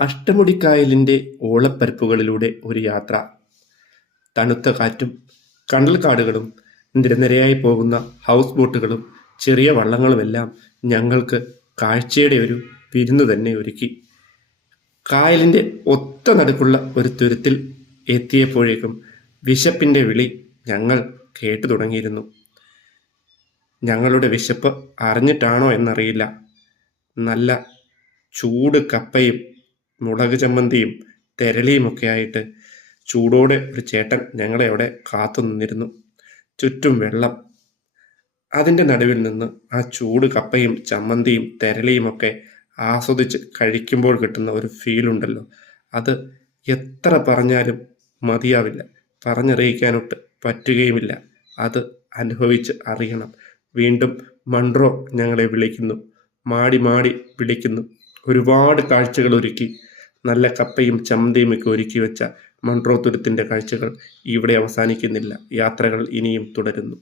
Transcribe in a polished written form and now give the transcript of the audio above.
അഷ്ടമുടിക്കായലിൻ്റെ ഓളപ്പരപ്പുകളിലൂടെ ഒരു യാത്ര. തണുത്ത കാറ്റും കണ്ടൽക്കാടുകളും നിരനിരയായി പോകുന്ന ഹൗസ് ബോട്ടുകളും ചെറിയ വള്ളങ്ങളുമെല്ലാം ഞങ്ങൾക്ക് കാഴ്ചയുടെ ഒരു വിരുന്നു തന്നെ ഒരുക്കി. കായലിൻ്റെ ഒത്ത നടുക്കുള്ള ഒരു തുരുത്തിൽ എത്തിയപ്പോഴേക്കും വിശപ്പിൻ്റെ വിളി ഞങ്ങൾ കേട്ടു തുടങ്ങിയിരുന്നു. ഞങ്ങളുടെ വിശപ്പ് അറിഞ്ഞിട്ടാണോ എന്നറിയില്ല, നല്ല ചൂട് കപ്പയും മുളക് ചമ്മന്തിയും തെരളിയുമൊക്കെ ആയിട്ട് ചൂടോടെ ഒരു ചേട്ടൻ ഞങ്ങളെ അവിടെ കാത്തു നിന്നിരുന്നു. ചുറ്റും വെള്ളം. അതിൻ്റെ നടുവിൽ നിന്ന് ആ ചൂട് കപ്പയും ചമ്മന്തിയും തെരളിയുമൊക്കെ ആസ്വദിച്ച് കഴിക്കുമ്പോൾ കിട്ടുന്ന ഒരു ഫീലുണ്ടല്ലോ, അത് എത്ര പറഞ്ഞാലും മതിയാവില്ല, പറഞ്ഞറിയിക്കാനൊട്ട് പറ്റുകയുമില്ല. അത് അനുഭവിച്ച് അറിയണം. വീണ്ടും മൺട്രോ ഞങ്ങളെ വിളിക്കുന്നു, മാടി മാടി വിളിക്കുന്നു. ഒരുപാട് കാഴ്ചകൾ ഒരുക്കി, നല്ല കപ്പയും ചമ്മന്തിയും ഒക്കെ ഒരുക്കി വെച്ച മൺട്രോ തുരുത്തിൻ്റെ കാഴ്ചകൾ ഇവിടെ അവസാനിക്കുന്നില്ല. യാത്രകൾ ഇനിയും തുടരുന്നു.